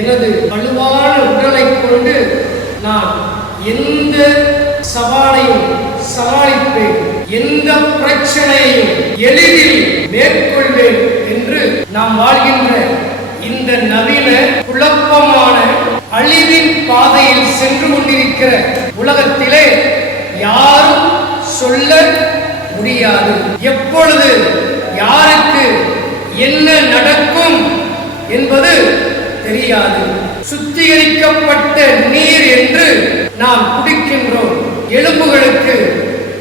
எனது வலுவான உடலை கொண்டு நான் எந்த சவாலையும் சமாளிப்பேன், எந்த பிரச்சனையையும் எளிதில் மேற்கொள்வேன் என்று நாம் வாழ்கின்ற இந்த நவீன குழப்பமான அழிவின் பாதையில் சென்று கொண்டிருக்கிற உலகத்திலே யாரும் சொல்ல முடியாது. எப்பொழுது யாருக்கு என்ன நடக்கும் என்பது தெரியாது. சுத்திகரிக்கப்பட்ட நீர் என்று நாம் குடிக்கின்றோம், எலும்புகளுக்கு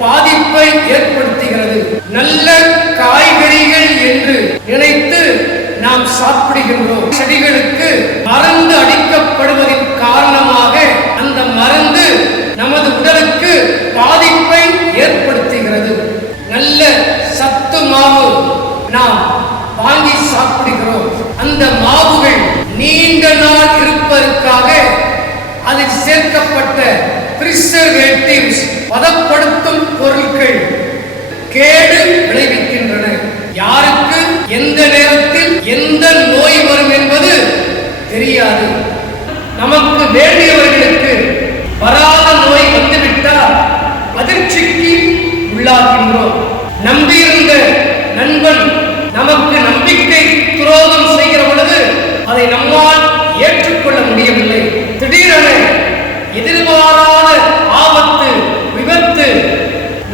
பாதிப்பை ஏற்படுத்துகிறது. நல்ல காய்கறிகள் என்று நினைத்து நாம் சாப்பிடுகின்றோம். செடிகளுக்கு மருந்து அடிக்கப்படுவதன் காரணமாக அந்த மருந்து நமது உடலுக்கு பாதிப்பை ஏற்படுத்துகிறது. நல்ல சத்து மாவு நாம் வாங்கி சாப்பிடுகிறோம். அந்த மாவுகள் நீண்ட நாள் இருப்பதற்காக அதில் சேர்க்கப்பட்ட பிரிசர்வேட்டிவ்ஸ், பதப்படுத்தும் பொருட்கள் கேடு விளைவிக்கின்றன. யாருக்கு எந்த நேரத்தில் எந்த நோய் வரும் என்பது தெரியாது. நமக்கு வேண்டியவர்களுக்கு வராத நோய் வந்துவிட்டால் அதிர்ச்சிக்கு உள்ளாகின்றோம். நம்பியிருந்த நண்பன் நமக்கு நம்பிக்கை துரோகம் செய்கிற பொழுது அதை நம்மால் ஏற்றுக்கொள்ள முடியவில்லை. திடீரென எதிர்பாராத ஆபத்து, விபத்து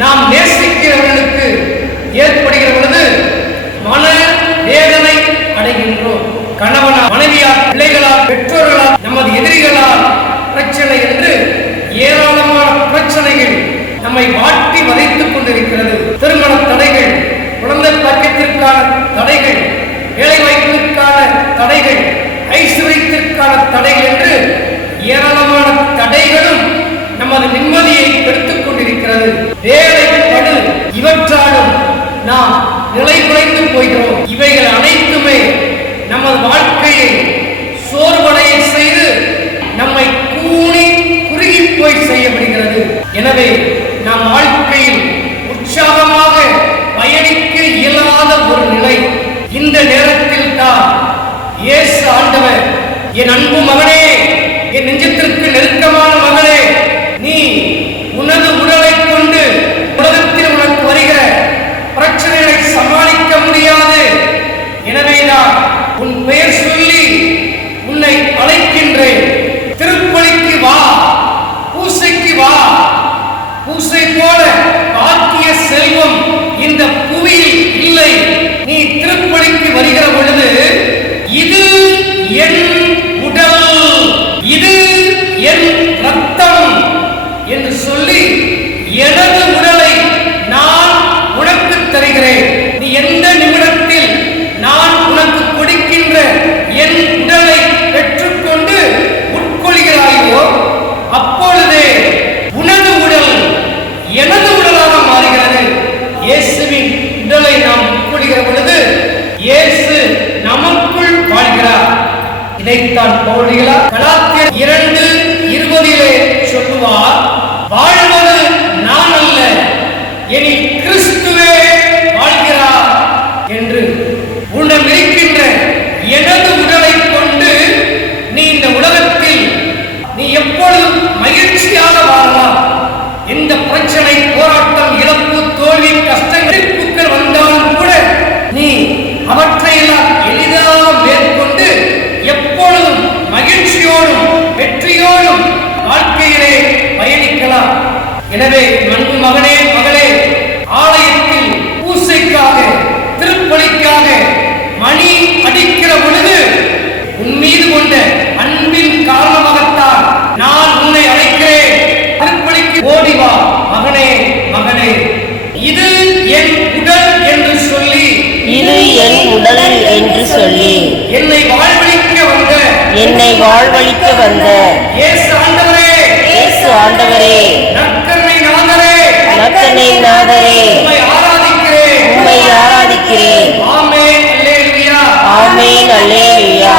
நாம் நேசிக்கிறவர்களுக்கு ஏற்படுகிற பொழுது மன வேதனை அடைகின்றோம். கணவனால், மனைவியால், பிள்ளைகளால், பெற்றோர்களால், நமது எதிரிகளால் பிரச்சனை என்று ஏராளமான பிரச்சனைகள் நம்மை வாட்டி வதைத்துக் கொண்டிருக்கிறது. திருமண தடைகள், குழந்தை பாக்கியத்திற்கான தடைகள், வேலை வாய்ப்பிற்கான தடைகள், ஐஸ்வர்யத்திற்கான தடைகள் என்று ஏராளமான தடைகளும் நமது நிம்மதியை கெடுத்துக் கொண்டிருக்கிறது. வேலை படு இவற்றாலும் நாம் நிலை குலைந்து போகிறோம். இவைகள் அனைத்துமே நமது வாழ்க்கையை சோர்வடைய செய்து நம்மை கூணி குறுகி போய் செய்யப்படுகிறது. எனவே நம் வாழ்க்கையில் உற்சாகமாக பயணிக்க இயலாத ஒரு நிலை. இந்த நேரத்தில் தான் இயேசு ஆண்டவர், என் அன்பு மகனே, என் நெஞ்சத்திற்கு நெருக்கமான மகனே, நீ உனது உடலை கொண்டு உலகத்தில் உனக்கு வருகிற பிரச்சனைகளை சமாளிக்க முடியாது. எனவேதான் உன் பெயர் சொல்லி உன்னை அழைக்கின்றேன். திருப்பலிக்கு வா, பூசைக்கு வா. பூசை போல பாக்கிய செல்வம் இந்த புவியில் இல்லை. நீ திருப்பலிக்கு வருகிற பொழுது இது என் உடல், இது என் ரத்தம் என்று சொல்லி எனது உடலை நான் உனக்கு தருகிறேன். நீ எந்த நிமிடத்தில் நான் உனக்கு கொடுக்கின்ற என் உடலை பெற்றுக்கொண்டு உட்கொள்கிறாயோ அப்பொழுதே உனது உடல் எனது உடலாக மாறுகிறது. இயேசுவின் உடலை நாம் உட்கொள்கிற பொழுது இயேசு நமக்குள் வாழ்கிறார். இதைத்தான் பவுல் கலாத்தியர் 2:20 சொல்லுவார், வாழ்வது நான் அல்ல, இனி கிறிஸ்துவே வாழ்கிறார் என்று. உன்னிடம் இருக்கின்ற எனது உடலை கொண்டு நீ இந்த உலகத்தில் நீ எப்பொழுதும் மகிழ்ச்சியாக வாழலாம். எந்த பிரச்சனை, போராட்டம், இழப்பு, தோல்வி, கஷ்டங்கள் வந்தாலும் கூட நீ அவற்றையெல்லாம் எளிதாக மேற்கொண்டு எப்பொழுதும் மகிழ்ச்சியோடும் வெற்றியோடும் வாழ்க்கையிலே பயணிக்கலாம். எனவே அன்பு மகனே, மகளே, ஆலயத்தில் பூசைக்காக, திருப்பலிக்காக மணி அடிக்கிற பொழுது உன் மீது கொண்ட அன்பின் காரணமாகத்தான் நான் உன்னை அழைக்கிறேன். திருப்பலிக்கு ஓடி வா மகனே, மகனே. இது என் உடல் என்று சொல்லி, இது என் உடல் என்று சொல்லி என்னை வாழ்வழிக்க வந்த இயேசு ஆண்டவரே, நற்கருணை நாதரே, உம்மை ஆராதிக்கிறேன். ஆமென், அல்லேலூயா.